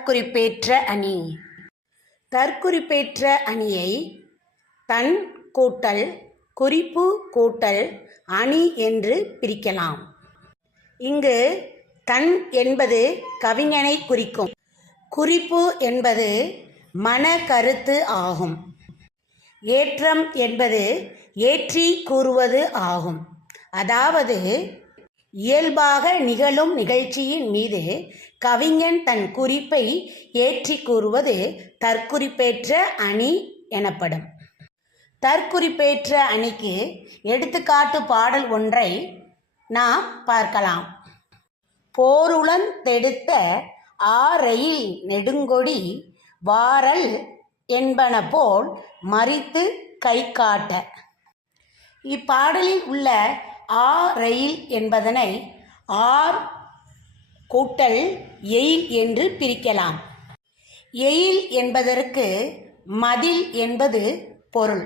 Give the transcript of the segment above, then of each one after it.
தற்குறிப்பேற்ற அணி. தற்குறிப்பேற்ற அணியை தன் கூட்டல் குறிப்பு கூட்டல் அணி என்று பிரிக்கலாம். இங்கு தன் என்பது கவிஞனை குறிக்கும். குறிப்பு என்பது மன கருத்து ஆகும். ஏற்றம் என்பது ஏற்றி கூறுவது ஆகும். அதாவது இயல்பாக நிகழும் நிகழ்ச்சியின் மீது கவிஞன் தன் குறிப்பை ஏற்றி கூறுவது தற்குறிப்பேற்ற அணி எனப்படும். தற்குறிப்பேற்ற அணிக்கு எடுத்துக்காட்டு பாடல் ஒன்றை நாம் பார்க்கலாம். போருளன் தெடுத்த ஆரயில் நெடுங்கொடி வாரல் என்பன போல் மறித்து கை காட்ட. இப்பாடலில் உள்ள ரயில் என்பதனை ஆர் கூட்டல் எயில் என்று பிரிக்கலாம். எயில் என்பதற்கு மதில் என்பது பொருள்.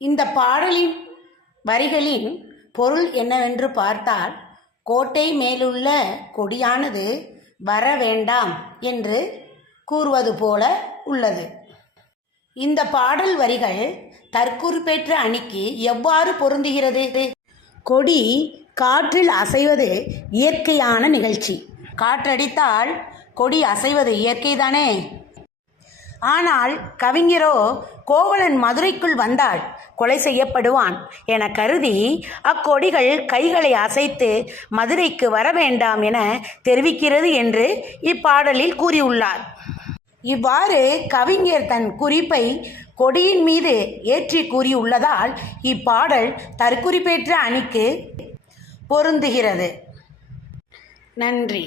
இந்த பாடலின் வரிகளின் பொருள் என்னவென்று பார்த்தால், கோட்டை மேலுள்ள கொடியானது வர வேண்டாம் என்று கூறுவது போல உள்ளது. இந்த பாடல் வரிகள் தற்குறிப்பேற்ற அணிக்கு எவ்வாறு பொருந்துகிறது? கொடி காற்றில் அசைவது இயற்கையான நிகழ்ச்சி. காற்றடித்தால் கொடி அசைவது இயற்கைதானே. ஆனால் கவிஞரோ கோவலன் மதுரைக்குள் வந்தால் கொலை செய்யப்படுவான் என கருதி அக்கொடிகள் கைகளை அசைத்து மதுரைக்கு வர வேண்டாம் என தெரிவிக்கிறது என்று இப்பாடலில் கூறியுள்ளார். இவ்வாறு கவிஞர் தன் குறிப்பை கொடியின் மீது ஏற்றி கூறியுள்ளதால் இப்பாடல் தற்குறிப்பேற்ற அணிக்கு பொருந்துகிறது. நன்றி.